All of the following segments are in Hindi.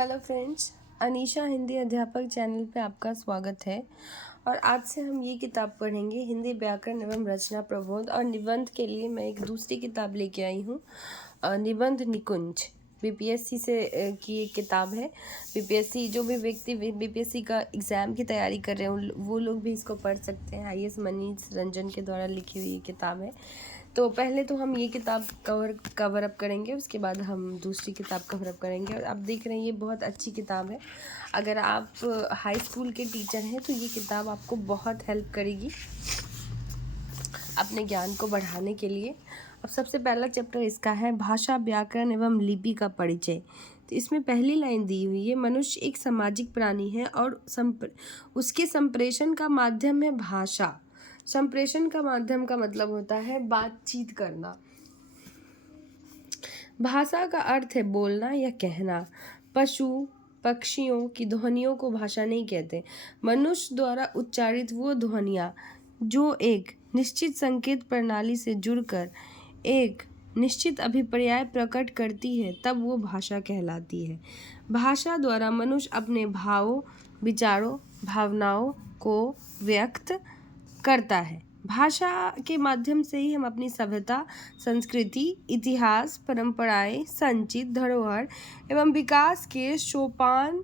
हेलो फ्रेंड्स, अनीशा हिंदी अध्यापक चैनल पे आपका स्वागत है। और आज से हम ये किताब पढ़ेंगे, हिंदी व्याकरण एवं रचना प्रबोध। और निबंध के लिए मैं एक दूसरी किताब लेके आई हूँ, निबंध निकुंज। बीपीएससी से की एक किताब है। बीपीएससी जो भी व्यक्ति बीपीएससी का एग्ज़ाम की तैयारी कर रहे हैं वो लोग भी इसको पढ़ सकते हैं। आईएएस मनीष रंजन के द्वारा लिखी हुई ये किताब है। तो पहले तो हम ये किताब कवर अप करेंगे, उसके बाद हम दूसरी किताब कवर अप करेंगे। और आप देख रहे हैं ये बहुत अच्छी किताब है। अगर आप हाई स्कूल के टीचर हैं तो ये किताब आपको बहुत हेल्प करेगी अपने ज्ञान को बढ़ाने के लिए। अब सबसे पहला चैप्टर इसका है भाषा, व्याकरण एवं लिपि का परिचय। तो इसमें पहली लाइन दी हुई है, मनुष्य एक सामाजिक प्राणी है और उसके संप्रेषण का माध्यम है भाषा। संप्रेषण का माध्यम का मतलब होता है बातचीत करना। भाषा का अर्थ है बोलना या कहना। पशु पक्षियों की ध्वनियों को भाषा नहीं कहते। मनुष्य द्वारा उच्चारित वो ध्वनियाँ जो एक निश्चित संकेत प्रणाली से जुड़कर एक निश्चित अभिप्राय प्रकट करती है, तब वो भाषा कहलाती है। भाषा द्वारा मनुष्य अपने भावों, विचारों, भावनाओं को व्यक्त करता है। भाषा के माध्यम से ही हम अपनी सभ्यता, संस्कृति, इतिहास, परंपराएं, संचित धरोहर एवं विकास के सोपान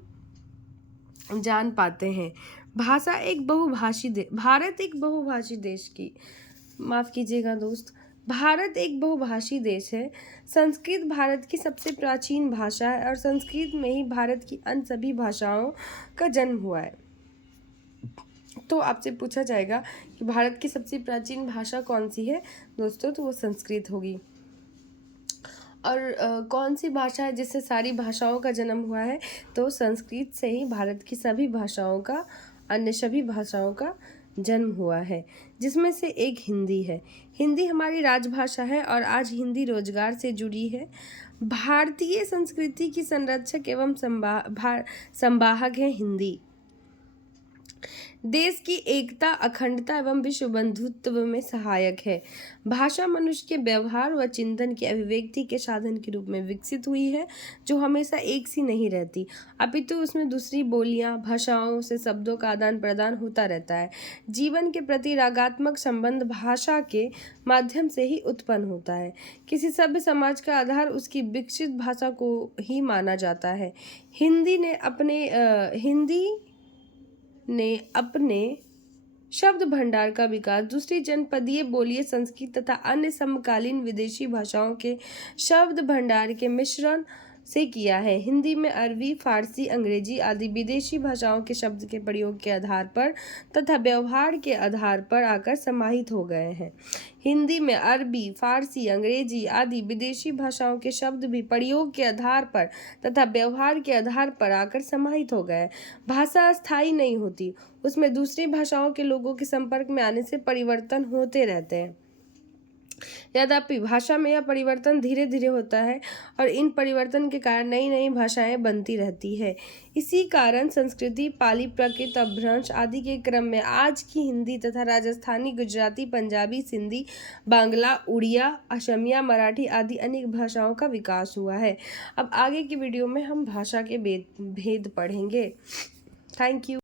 जान पाते हैं। भारत एक बहुभाषी देश की माफ़ कीजिएगा दोस्त, भारत एक बहुभाषी देश है। संस्कृत भारत की सबसे प्राचीन भाषा है और संस्कृत में ही भारत की अन्य सभी भाषाओं का जन्म हुआ है। तो आपसे पूछा जाएगा कि भारत की सबसे प्राचीन भाषा कौन सी है दोस्तों, तो वो संस्कृत होगी। और कौन सी भाषा है जिससे सारी भाषाओं का जन्म हुआ है, तो संस्कृत से ही भारत की सभी भाषाओं का, अन्य सभी भाषाओं का जन्म हुआ है, जिसमें से एक हिंदी है। हिंदी हमारी राजभाषा है और आज हिंदी रोजगार से जुड़ी है। भारतीय संस्कृति की संरक्षक एवं संवाहक है हिंदी। देश की एकता, अखंडता एवं विश्व बंधुत्व में सहायक है। भाषा मनुष्य के व्यवहार व चिंतन की अभिव्यक्ति के साधन के रूप में विकसित हुई है, जो हमेशा एक सी नहीं रहती, अपितु उसमें दूसरी बोलियां, भाषाओं से शब्दों का आदान प्रदान होता रहता है। जीवन के प्रति रागात्मक संबंध भाषा के माध्यम से ही उत्पन्न होता है। किसी सभ्य समाज का आधार उसकी विकसित भाषा को ही माना जाता है। हिंदी ने अपने शब्द भंडार का विकास दूसरी जनपदीय, बोलिए, संस्कृत तथा अन्य समकालीन विदेशी भाषाओं के शब्द भंडार के मिश्रण से किया है। हिंदी में अरबी, फारसी, अंग्रेजी आदि विदेशी भाषाओं के शब्द के प्रयोग के आधार पर तथा व्यवहार के आधार पर आकर समाहित हो गए हैं। हिंदी में अरबी, फारसी, अंग्रेजी आदि विदेशी भाषाओं के शब्द भी प्रयोग के आधार पर तथा व्यवहार के आधार पर आकर समाहित हो गए। भाषा अस्थायी नहीं होती, उसमें दूसरी भाषाओं के लोगों के संपर्क में आने से परिवर्तन होते रहते हैं। यद्यपि भाषा में यह परिवर्तन धीरे धीरे होता है और इन परिवर्तन के कारण नई नई भाषाएं बनती रहती है। इसी कारण संस्कृति, पाली, प्राकृत, अपभ्रंश आदि के क्रम में आज की हिंदी तथा राजस्थानी, गुजराती, पंजाबी, सिंधी, बांग्ला, उड़िया, असमिया, मराठी आदि अनेक भाषाओं का विकास हुआ है। अब आगे की वीडियो में हम भाषा के भेद पढ़ेंगे। Thank you.